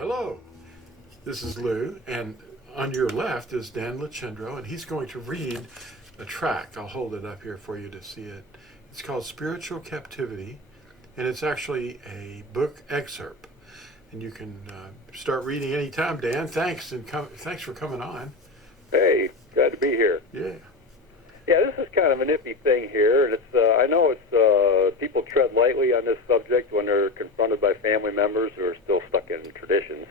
Hello, this is Lew, and on your left is Dan Lachendro, and he's going to read a tract. I'll hold it up here for you to see it. It's called Spiritual Captivity, and it's actually a book excerpt. And you can start reading anytime, Dan. Thanks, and thanks for coming on. Hey, glad to be here. Yeah. Yeah, this is kind of a nippy thing here, and it's I know it's people tread lightly on this subject when they're confronted by family members who are still stuck in traditions.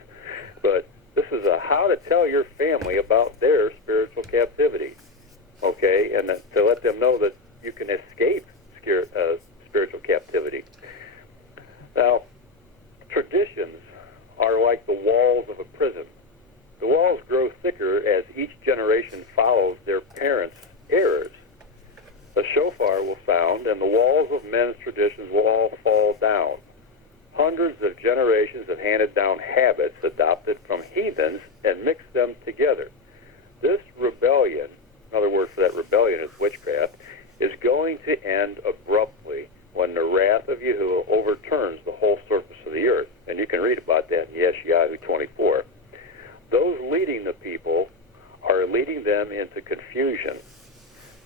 But this is a how to tell your family about their spiritual captivity, okay, and to let them know that you can escape spiritual captivity. Now, traditions are like the walls of a prison. The walls grow thicker as each generation follows their parents' errors. The shofar will sound, and the walls of men's traditions will all fall down. Hundreds of generations have handed down habits adopted from heathens and mixed them together. This rebellion, another word for that rebellion is witchcraft, is going to end abruptly when the wrath of Yahuah overturns the whole surface of the earth. And you can read about that in Yeshayahu 24. Those leading the people are leading them into confusion.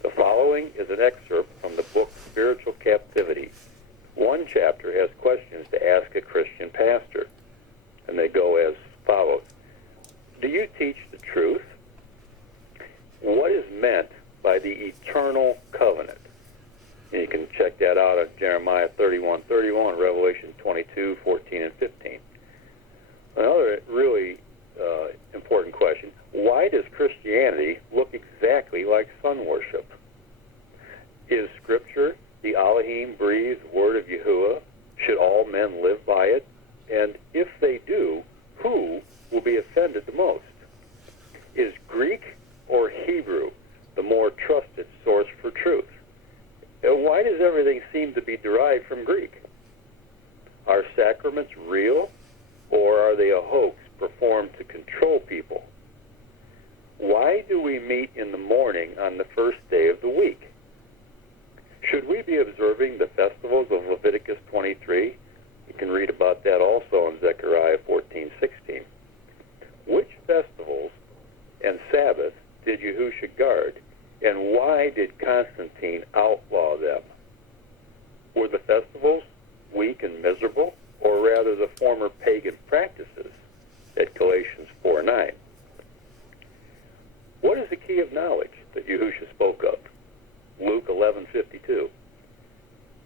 The following is an excerpt from the book Spiritual Captivity. One chapter has questions to ask a Christian pastor, and they go as follows. Do you teach the truth? What is meant by the eternal covenant? And you can check that out at Jeremiah 31:31, Revelation 22:14 and 15. Another really important question, why does Christianity look exactly like sun worship? Is Scripture the Elohim-breathed Word of Yahuah? Should all men live by it? And if they do, who will be offended the most? Is Greek or Hebrew the more trusted source for truth? And why does everything seem to be derived from Greek? Are sacraments real, or are they a hoax performed to control people? Why do we meet in the morning on the first day of the week? Should we be observing the festivals of Leviticus 23? You can read about that also in Zechariah 14:16. Which festivals and Sabbaths did Yahusha guard, and why did Constantine outlaw them? Were the festivals weak and miserable, or rather the former pagan practices at Galatians 4:9? What is the key of knowledge that Yahusha spoke of? Luke 11:52.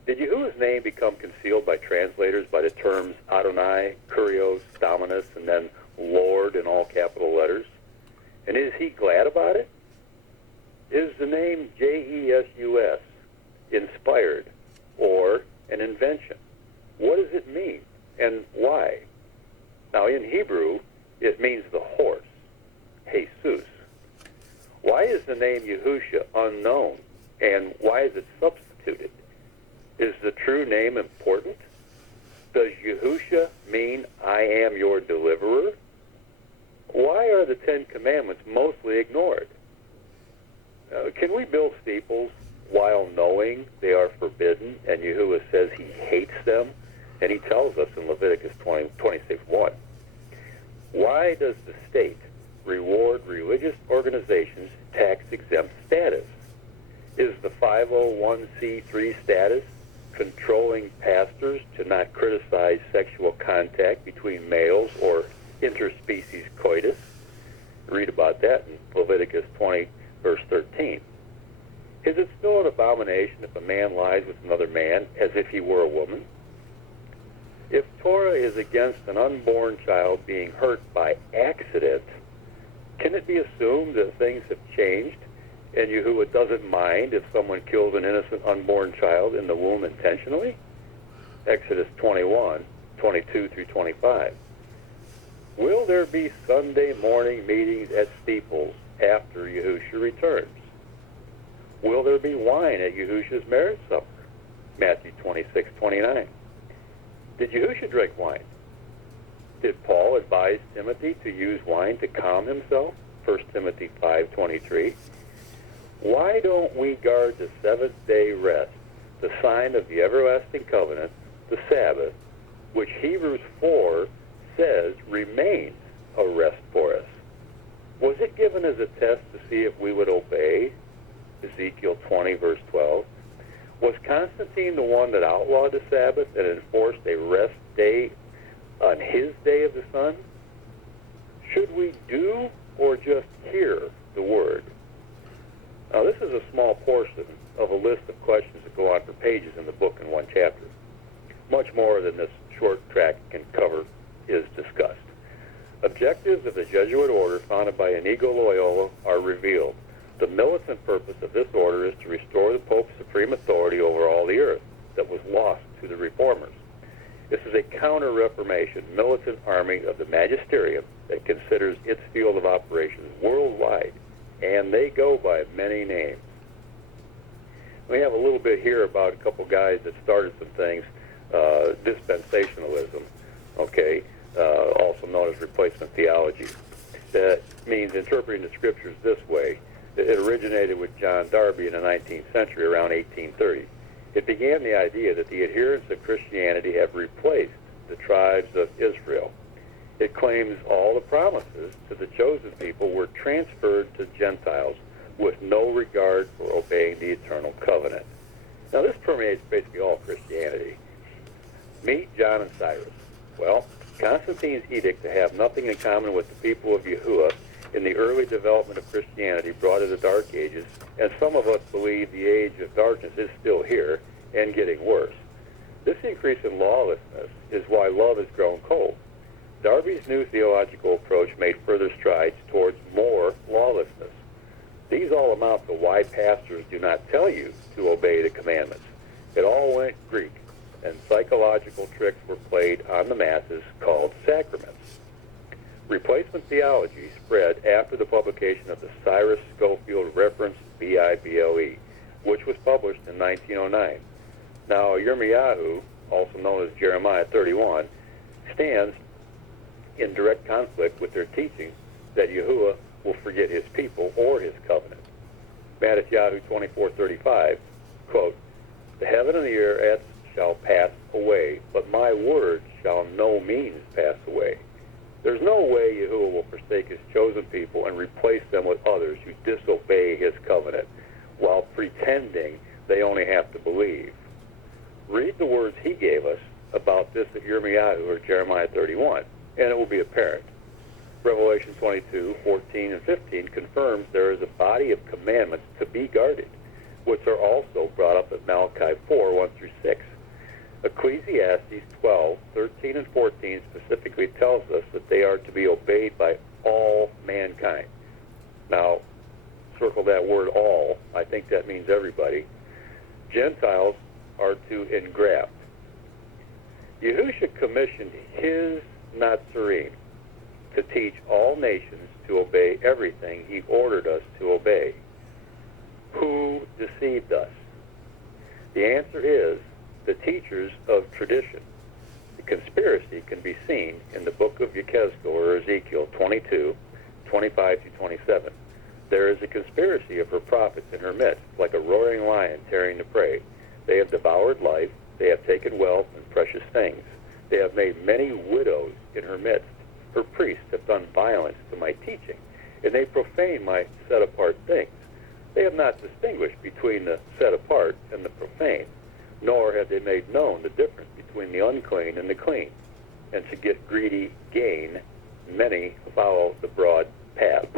Did Yahuwah's name become concealed by translators by the terms Adonai, Kurios, Dominus, and then Lord in all capital letters? And is he glad about it? Is the name Jesus inspired or an invention? What does it mean and why? Now, in Hebrew, it means the horse, Jesus. Why is the name Yahusha unknown, and why is it substituted? Is the true name important? Does Yahusha mean I am your deliverer? Why are the Ten Commandments mostly ignored? Can we build steeples while knowing they are forbidden, and Yahuwah says he hates them? And he tells us in Leviticus 26:1. Why does the state reward religious organizations tax-exempt status? Is the 501c3 status controlling pastors to not criticize sexual contact between males or interspecies coitus? Read about that in Leviticus 20, verse 13. Is it still an abomination if a man lies with another man as if he were a woman? If Torah is against an unborn child being hurt by accident, can it be assumed that things have changed and Yahuwah doesn't mind if someone kills an innocent unborn child in the womb intentionally? Exodus 21:22 through 25. Will there be Sunday morning meetings at steeples after Yahusha returns? Will there be wine at Yahusha's marriage supper? Matthew 26:29. Did Yahusha drink wine? Did Paul advise Timothy to use wine to calm himself? 1 Timothy 5:23. Why don't we guard the seventh-day rest, the sign of the everlasting covenant, the Sabbath, which Hebrews 4 says remains a rest for us. Was it given as a test to see if we would obey? Ezekiel 20, verse 12. Was Constantine the one that outlawed the Sabbath and enforced a rest day on his day of the sun? Should we do or just hear the word? Now, this is a small portion of a list of questions that go on for pages in the book in one chapter. Much more than this short tract can cover is discussed. Objectives of the Jesuit order founded by Inigo Loyola are revealed. The militant purpose of this order is to restore the Pope's supreme authority over all the earth that was lost to the reformers. This is a counter-Reformation militant army of the magisterium that considers its field of operations worldwide, and they go by many names. We have a little bit here about a couple guys that started some things, dispensationalism, okay, also known as replacement theology. That means interpreting the scriptures this way. It originated with John Darby in the 19th century, around 1830. It began the idea that the adherents of Christianity have replaced the tribes of Israel. It claims all the promises to the chosen people were transferred to Gentiles with no regard for obeying the eternal covenant. Now, this permeates basically all Christianity. Meet John and Cyrus. Well, Constantine's edict to have nothing in common with the people of Yahuah in the early development of Christianity brought in the Dark Ages, and some of us believe the age of darkness is still here and getting worse. This increase in lawlessness is why love has grown cold. Darby's new theological approach made further strides towards more lawlessness. These all amount to why pastors do not tell you to obey the commandments. It all went Greek, and psychological tricks were played on the masses called sacraments. Replacement theology spread after the publication of the Cyrus Scofield Reference Bible, which was published in 1909. Now, Yirmiyahu, also known as Jeremiah 31, stands in direct conflict with their teaching that Yahuah will forget his people or his covenant. Matthew 24:35, quote, "The heaven and the earth shall pass away, but my word shall no means pass away." There's no way Yahuah will forsake his chosen people and replace them with others who disobey his covenant while pretending they only have to believe. Read the words he gave us about this at Yirmiyahu or Jeremiah 31, and it will be apparent. Revelation 22:14 and 15 confirms there is a body of commandments to be guarded, which are also brought up at Malachi 4:1 through 6. Ecclesiastes 12:13 and 14 specifically tells us that they are to be obeyed by all mankind. Now, circle that word all. I think that means everybody. Gentiles are to engraft. Yahushua commissioned his Natsarim to teach all nations to obey everything he ordered us to obey. Who deceived us? The answer is the teachers of tradition. The conspiracy can be seen in the book of Yechezkel or Ezekiel 22:25-27. There is a conspiracy of her prophets in her midst, like a roaring lion tearing the prey. They have devoured life, they have taken wealth and precious things. They have made many widows in her midst. Her priests have done violence to my teaching, and they profane my set-apart things. They have not distinguished between the set-apart and the profane, nor have they made known the difference between the unclean and the clean. And to get greedy gain, many follow the broad path.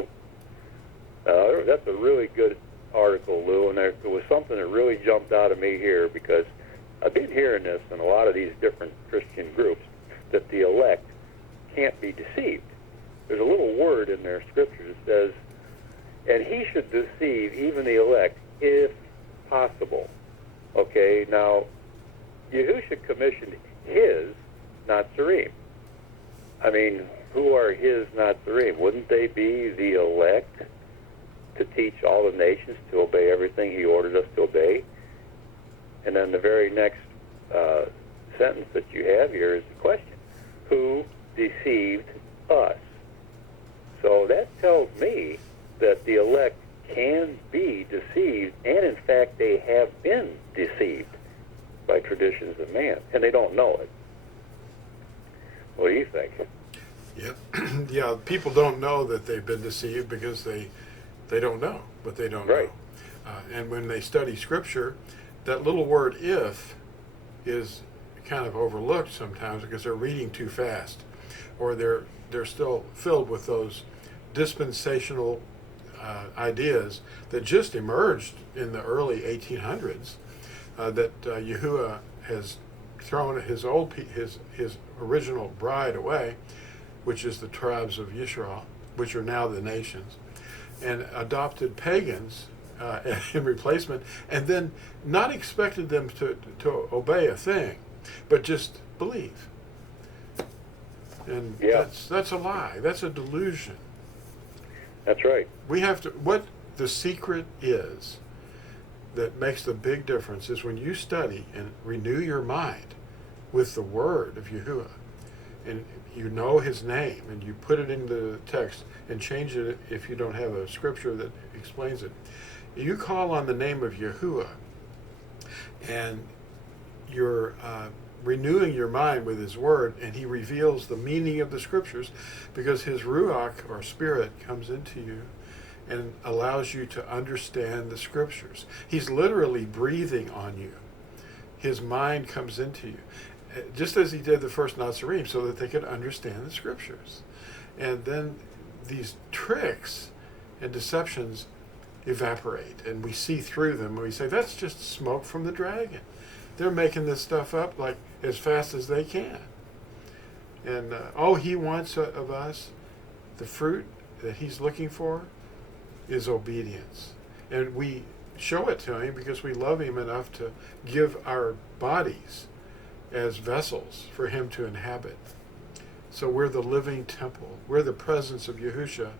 That's a really good article, Lou, and there was something that really jumped out at me here, because I've been hearing this in a lot of these different Christian groups, that the elect can't be deceived. There's a little word in their scripture that says, and he should deceive even the elect if possible. Okay, now, Yahushua commissioned his Natsarim. I mean, who are his Natsarim? Wouldn't they be the elect to teach all the nations to obey everything he ordered us to obey? And then the very next sentence that you have here is the question, who deceived us? So that tells me that the elect can be deceived, and in fact they have been deceived by traditions of man, and they don't know it. What do you think? Yeah, yeah. People don't know that they've been deceived because they don't know what they don't Right. know. And when they study Scripture, that little word "if" is kind of overlooked sometimes because they're reading too fast, or they're still filled with those dispensational ideas that just emerged in the early 1800s. That Yahuwah has thrown his original bride away, which is the tribes of Yisrael, which are now the nations, and adopted pagans in replacement, and then not expected them to obey a thing, but just believe. And Yeah. that's a lie. That's a delusion. That's right. We have to. What the secret is that makes the big difference is when you study and renew your mind with the Word of Yahuwah, and you know His name, and you put it into the text and change it if you don't have a scripture that explains it. You call on the name of Yahuwah, and you're renewing your mind with His Word, and He reveals the meaning of the Scriptures because His Ruach, or Spirit, comes into you and allows you to understand the Scriptures. He's literally breathing on you. His mind comes into you, just as He did the first Natsarim, so that they could understand the Scriptures. And then these tricks and deceptions evaporate, and we see through them, and we say, that's just smoke from the dragon. They're making this stuff up like as fast as they can. And all He wants of us, the fruit that He's looking for, is obedience. And we show it to Him because we love Him enough to give our bodies as vessels for Him to inhabit. So we're the living temple. We're the presence of Yahusha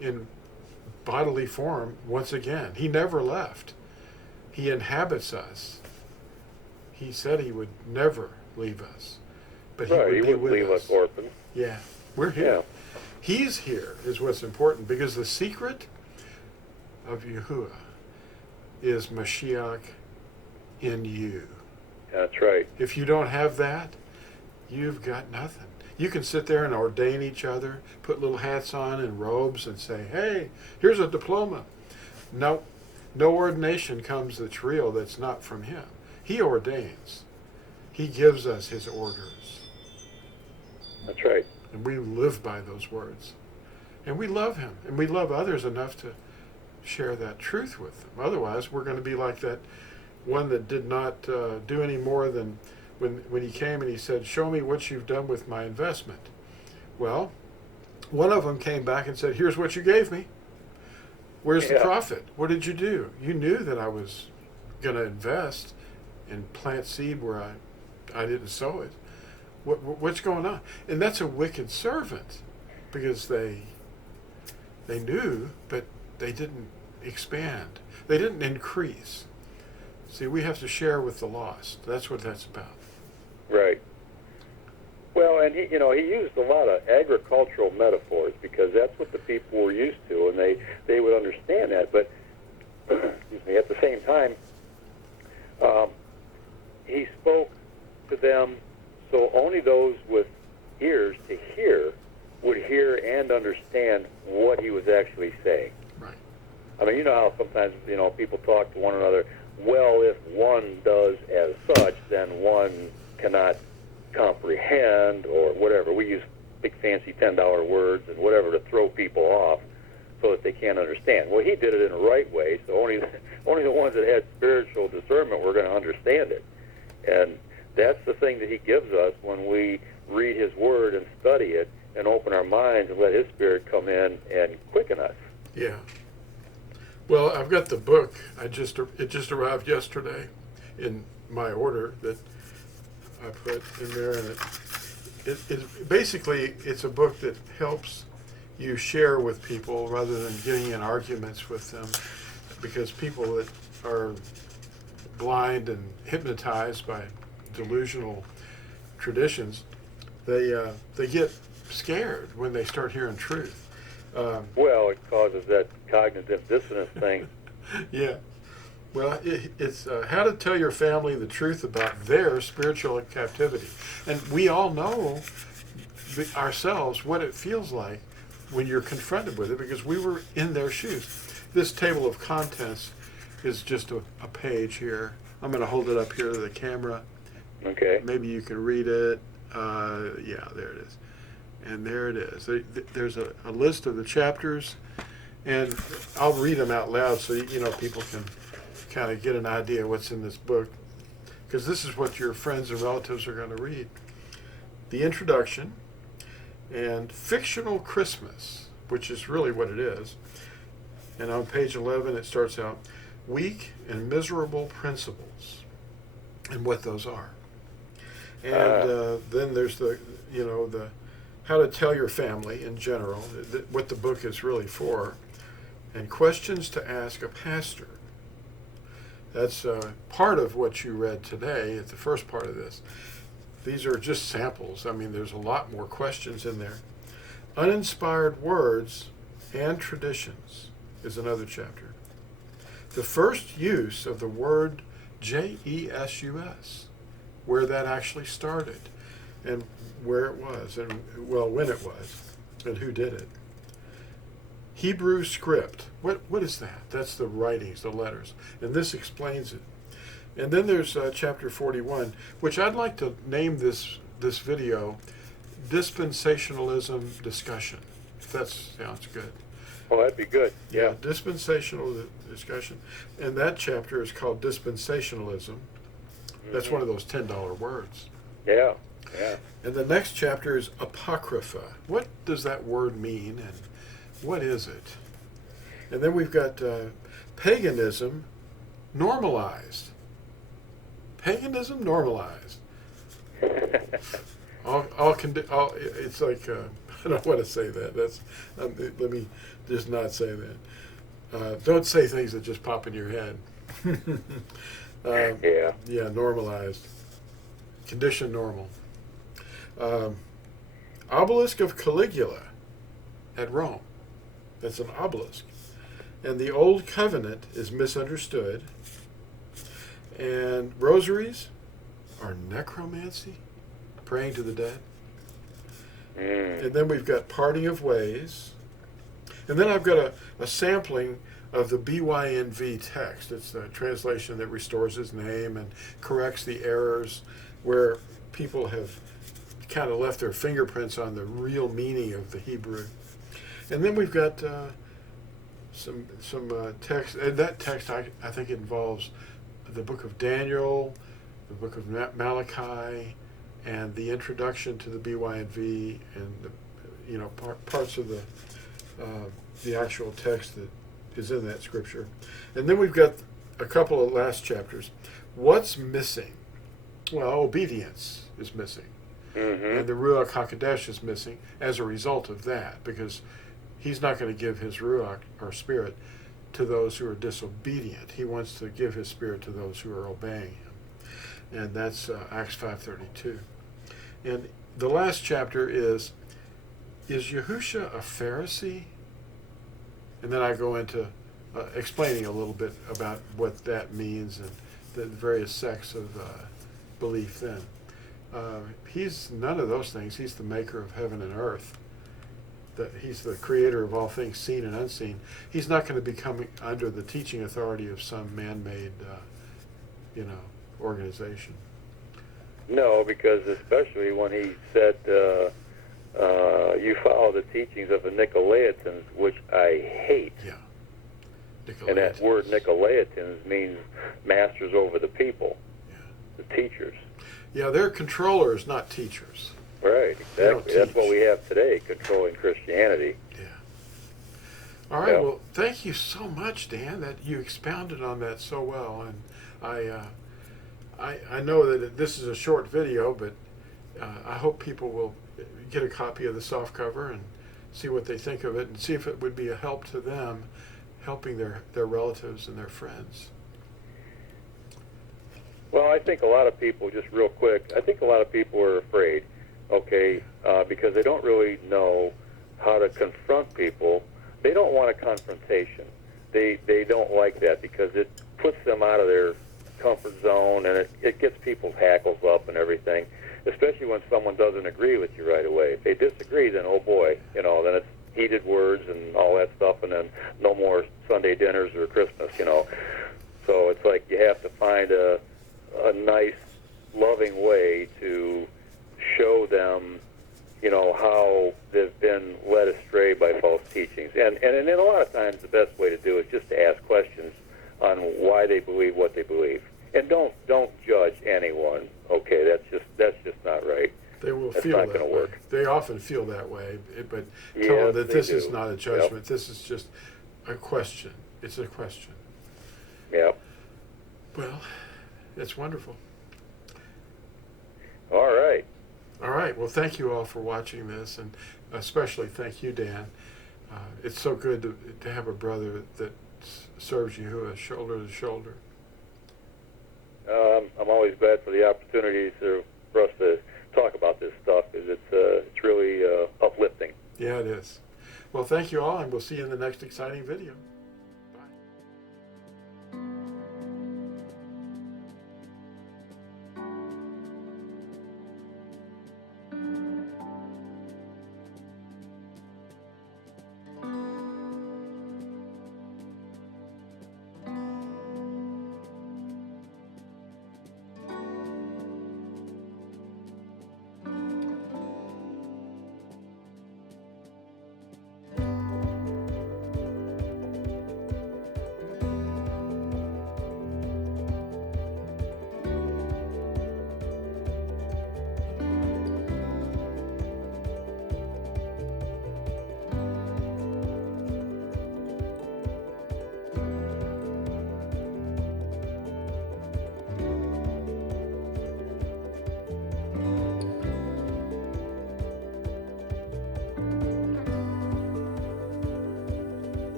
in bodily form once again. He never left. He inhabits us. He said He would never leave us. But Right, He He would be wouldn't with leave us. us orphans. Yeah, we're here. Yeah. He's here is what's important, because the secret of Yahuwah is Mashiach in you. That's right. If you don't have that, you've got nothing. You can sit there and ordain each other, put little hats on and robes and say, hey, here's a diploma. No ordination comes that's real, that's not from Him. He ordains. He gives us His orders. That's right. And we live by those words. And we love Him. And we love others enough to share that truth with them. Otherwise, we're going to be like that one that did not do any more than when he came and he said, show me what you've done with my investment. Well, one of them came back and said, here's what you gave me. Where's the profit? What did you do? You knew that I was going to invest and plant seed where I didn't sow it. What's going on? And that's a wicked servant, because they knew, but they didn't expand. They didn't increase. See, we have to share with the lost. That's what that's about. Right. Well, and he used a lot of agricultural metaphors because that's what the people were used to, and they would understand that. But excuse me, at the same time, he spoke to them so only those with ears to hear would hear and understand what he was actually saying. Right. I mean, you know how sometimes people talk to one another. Well, if one does as such, then one cannot comprehend or whatever. We use big fancy $10 words and whatever to throw people off so that they can't understand. Well, he did it in the right way, so only the ones that had spiritual discernment were going to understand it. And that's the thing that He gives us when we read His Word and study it and open our minds and let His Spirit come in and quicken us. Yeah. Well, I've got the book. It just arrived yesterday in my order that I put in there, and it basically it's a book that helps you share with people rather than getting in arguments with them, because people that are blind and hypnotized by delusional traditions, they get scared when they start hearing truth. Well, it causes that cognitive dissonance thing. Yeah. Well, it's how to tell your family the truth about their spiritual captivity. And we all know ourselves what it feels like when you're confronted with it, because we were in their shoes. This table of contents is just a page here. I'm going to hold it up here to the camera. Okay. Maybe you can read it. Yeah, there it is. And there it is. There's a list of the chapters, and I'll read them out loud so people can kind of get an idea of what's in this book, because this is what your friends and relatives are going to read. The introduction, and fictional Christmas, which is really what it is. And on page 11 it starts out, weak and miserable principles, and what those are. And then there's the how to tell your family in general, what the book is really for, and questions to ask a pastor. That's part of what you read today at the first part of this. These are just samples. I mean, there's a lot more questions in there. Uninspired words and traditions is another chapter. The first use of the word Jesus, where that actually started, and where it was, and when it was, and who did it. Hebrew script. What is that? That's the writings, the letters, and this explains it. And then there's chapter 41, which I'd like to name this video Dispensationalism Discussion, if that sounds good. Oh, that'd be good. Yeah. Dispensational discussion. And that chapter is called Dispensationalism. That's one of those $10 words. Yeah. And the next chapter is Apocrypha. What does that word mean, and what is it? And then we've got Paganism Normalized. Paganism Normalized. It's like, I don't want to say that. Let me just not say that. Don't say things that just pop in your head. Yeah, normalized. Condition normal. Obelisk of Caligula at Rome. That's an obelisk. And the Old Covenant is misunderstood. And rosaries are necromancy, praying to the dead. And then we've got Parting of Ways. And then I've got a sampling of the BYNV text. It's a translation that restores his name and corrects the errors where people have kind of left their fingerprints on the real meaning of the Hebrew. And then we've got some text, and that text I think involves the book of Daniel, the book of Malachi, and the introduction to the BYNV, and parts of the actual text that is in that scripture. And then we've got a couple of last chapters. What's missing? Well, obedience is missing. And the Ruach HaKodesh is missing as a result of that, because he's not going to give his Ruach, or Spirit, to those who are disobedient. He wants to give his Spirit to those who are obeying him. And that's Acts 5:32. And the last chapter is Yahusha a Pharisee? And then I go into explaining a little bit about what that means and the various sects of belief then. He's none of those things. He's the maker of heaven and earth. He's the creator of all things seen and unseen. He's not going to be coming under the teaching authority of some man-made, organization. No, because especially when he said, you follow the teachings of the Nicolaitans, which I hate. Yeah. And that word Nicolaitans means masters over the people, the teachers. Yeah, they're controllers, not teachers. Right, exactly. That's what we have today, controlling Christianity. Yeah. All right, well, thank you so much, Dan, that you expounded on that so well. And I know that this is a short video, but I hope people will get a copy of the softcover and see what they think of it, and see if it would be a help to them, helping their relatives and their friends. Well, I think a lot of people, just real quick, I think a lot of people are afraid, because they don't really know how to confront people. They don't want a confrontation. They don't like that because it puts them out of their comfort zone, and it gets people's hackles up and everything. especially when someone doesn't agree with you right away. If they disagree, then oh boy, then it's heated words and all that stuff, and then no more Sunday dinners or Christmas, So it's like you have to find a nice, loving way to show them, how they've been led astray by false teachings. And a lot of times the best way to do it is just to ask questions on why they believe what they believe. And don't judge anyone. Okay, that's just not right. They will That's feel not that going to way. work. They often feel that way, but tell Yes, them that they this is do. not a judgment. This is just a question. It's a question. Yeah. Well, that's wonderful. All right. All right. Well, thank you all for watching this, and especially thank you, Dan. It's so good to have a brother that serves Yahuah shoulder to shoulder. I'm always glad for the opportunities for us to talk about this stuff, because it's really uplifting. Yeah, it is. Well, thank you all, and we'll see you in the next exciting video.